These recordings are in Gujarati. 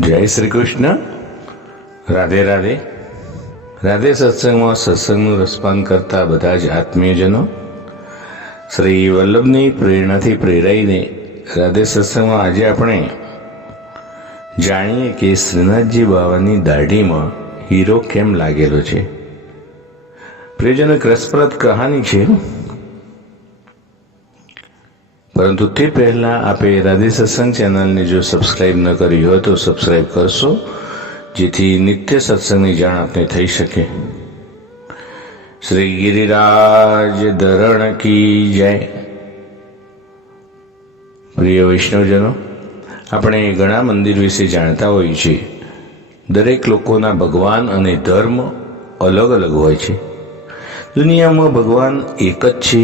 જય શ્રી કૃષ્ણ. રાધે રાધે. રાધે સત્સંગમાં સત્સંગનું રસપાન કરતા બધા જ આત્મીયજનો, શ્રી વલ્લભની પ્રેરણાથી પ્રેરાઈને રાધે સત્સંગમાં આજે આપણે જાણીએ કે શ્રીનાથજી બાવાની દાઢીમાં હીરો કેમ લાગેલો છે. પ્રિયજનો, એક રસપ્રદ કહાની છે, પરંતુ તે પહેલા આપે રાધે સત્સંગ ચેનલને જો સબસ્ક્રાઇબ ન કરી હોય તો સબસ્ક્રાઇબ કરશો, જેથી નિત્ય સત્સંગની જાણ આપને થઈ શકે. શ્રી ગિરિરાજ ધરણ કી જય. પ્રિય વૈષ્ણવજનો, આપણે ઘણા મંદિર વિશે જાણતા હોઈએ છીએ. દરેક લોકોના ભગવાન અને ધર્મ અલગ અલગ હોય છે. દુનિયામાં ભગવાન એક જ છે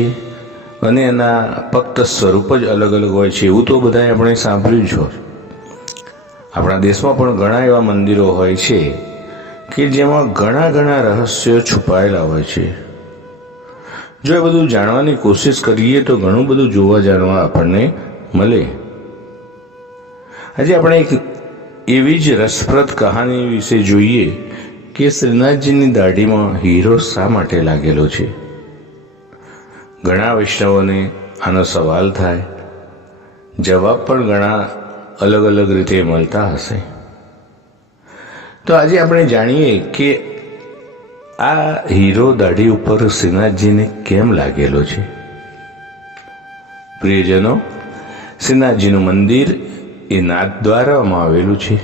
અને એના ફક્ત સ્વરૂપ જ અલગ અલગ હોય છે, એવું તો બધાએ આપણે સાંભળ્યું જ હોય. આપણા દેશમાં પણ ઘણા એવા મંદિરો હોય છે કે જેમાં ઘણા રહસ્યો છુપાયેલા હોય છે. જો એ બધું જાણવાની કોશિશ કરીએ તો ઘણું બધું જોવા જાણવા આપણને મળે. આજે આપણે એક એવી જ રસપ્રદ કહાની વિશે જોઈએ કે શ્રીનાથજીની દાઢીમાં હીરો શા માટે લાગેલો છે. ઘણા વૈષ્ણવોને આનો સવાલ થાય, જવાબ પણ ઘણા અલગ અલગ રીતે મળતા હશે. તો આજે આપણે જાણીએ કે આ હીરો દાઢી ઉપર શ્રીનાથજીને કેમ લાગેલો છે. પ્રિયજનો, શ્રીનાથજીનું મંદિર એ નાથ દ્વારામાં આવેલું છે.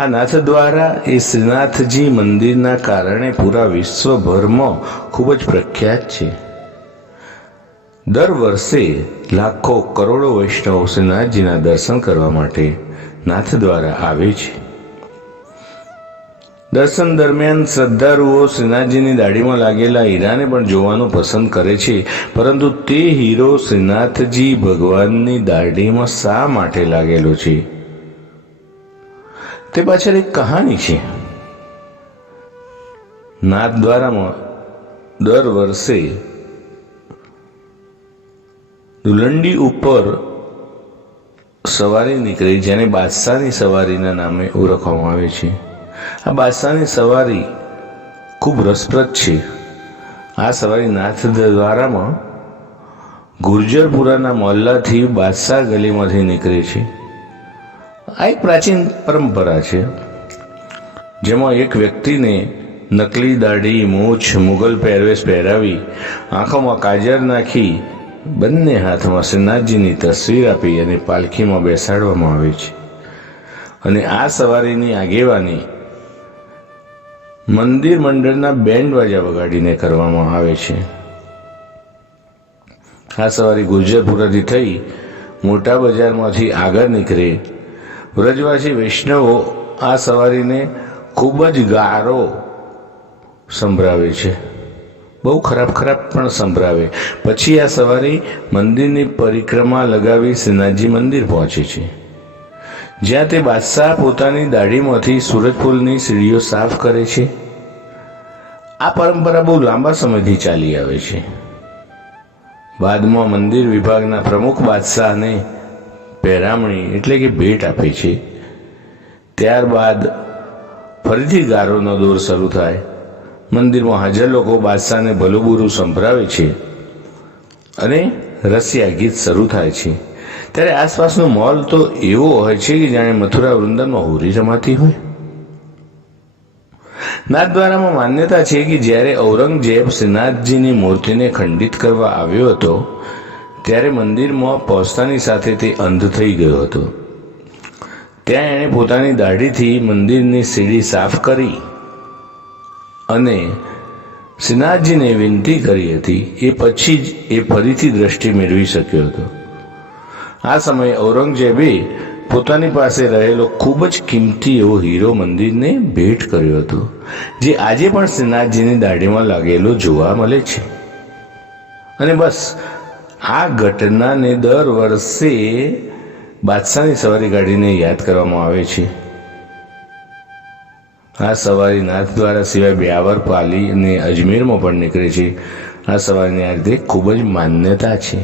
આ નાથ દ્વારા એ શ્રીનાથજી મંદિરના કારણે પૂરા વિશ્વભરમાં ખૂબ જ પ્રખ્યાત છે. દર વર્ષે લાખો કરોડો વૈષ્ણવો શ્રીનાથજીના દર્શન કરવા માટે નાથ દ્વારા આવે છે. દર્શન દરમિયાન શ્રદ્ધાળુઓ શ્રીનાથજીની દાઢીમાં લાગેલા હીરાને પણ જોવાનું પસંદ કરે છે, પરંતુ તે હીરો શ્રીનાથજી ભગવાનની દાઢીમાં શા માટે લાગેલો છે તે પાછળ એક કહાની છે. નાથ દ્વારામાં દર વર્ષે દુલંડી ઉપર સવારી નીકળે, જેને બાદશાહની સવારીના નામે ઓળખવામાં આવે છે. આ બાદશાહની સવારી ખૂબ રસપ્રદ છે. આ સવારી નાથ દ્વારામાં ગુર્જરપુરાના મોહલ્લાથી બાદશાહ ગલીમાંથી નીકળે છે. આ એક પ્રાચીન પરંપરા છે, જેમાં એક વ્યક્તિને નકલી દાઢી, મૂછ, મુગલ પહેરવેશ પહેરાવી, આંખોમાં કાજર નાખી, બંને હાથમાં શ્રીનાથજીની તસવીર આપી અને પાલખીમાં બેસાડવામાં આવે છે. અને આ સવારીની આગેવાની મંદિર મંડળના બેન્ડ વાજા વગાડીને કરવામાં આવે છે. આ સવારી ગુર્જરપુરાથી થઈ મોટા બજારમાંથી આગળ નીકળે. વ્રજવાસી વૈષ્ણવો આ સવારીને ખૂબ જ ગારો સંભળાવે છે, બહુ ખરાબ પણ સંભળાવે. પછી આ સવારી મંદિરની પરિક્રમા લગાવી શ્રીનાથજી મંદિર પહોંચે છે, જ્યાં તે બાદશાહ પોતાની દાઢીમાંથી સૂરજફૂલની સીડીઓ સાફ કરે છે. આ પરંપરા બહુ લાંબા સમયથી ચાલી આવે છે. બાદમાં મંદિર વિભાગના પ્રમુખ બાદશાહને પહેરામણી એટલે કે ભેટ આપે છે. ત્યારબાદ ફરીથી ગારોનો દોર શરૂ થાય. મંદિરમાં હાજર લોકો બાદશાહને ભલું બુરું સંભળાવે છે અને રસિયા ગીત શરૂ થાય છે. ત્યારે આસપાસનો માહોલ તો એવો હોય છે કે જાણે મથુરા વૃંદાવનમાં હોરી રમાતી હોય. નાથ દ્વારામાં માન્યતા છે કે જ્યારે ઔરંગઝેબ શ્રીનાથજીની મૂર્તિને ખંડિત કરવા આવ્યો હતો, ત્યારે મંદિરમાં પહોંચતાની સાથે તે અંધ થઈ ગયો હતો. ત્યાં એણે પોતાની દાઢીથી મંદિરની સીડી સાફ કરી અને શ્રીનાથજીને વિનંતી કરી હતી. એ પછી જ એ ફરીથી દ્રષ્ટિ મેળવી શક્યો હતો. આ સમયે ઔરંગઝેબે પોતાની પાસે રહેલો ખૂબ જ કિંમતી એવો હીરો મંદિરને ભેટ કર્યો હતો, જે આજે પણ શ્રીનાથજીની દાઢીમાં લાગેલો જોવા મળે છે. અને બસ આ ઘટનાને દર વર્ષે બાદશાહની સવારી કાઢીને યાદ કરવામાં આવે છે. આ સવારી નાથ દ્વારા સિવાય બ્યાવર, પાલી અને અજમેરમાં પણ નીકળે છે. આ સવારીની આ રીતે ખૂબ જ માન્યતા છે.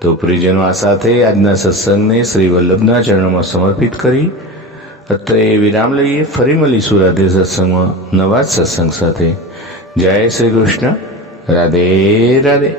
તો પ્રિયજનો, આ સાથે આજના સત્સંગને શ્રી વલ્લભના ચરણોમાં સમર્પિત કરી અત્રે વિરામ લઈએ. ફરી મળીશું રાધે સત્સંગમાં નવા જ સત્સંગ સાથે. જય શ્રી કૃષ્ણ. રાધે રાધે.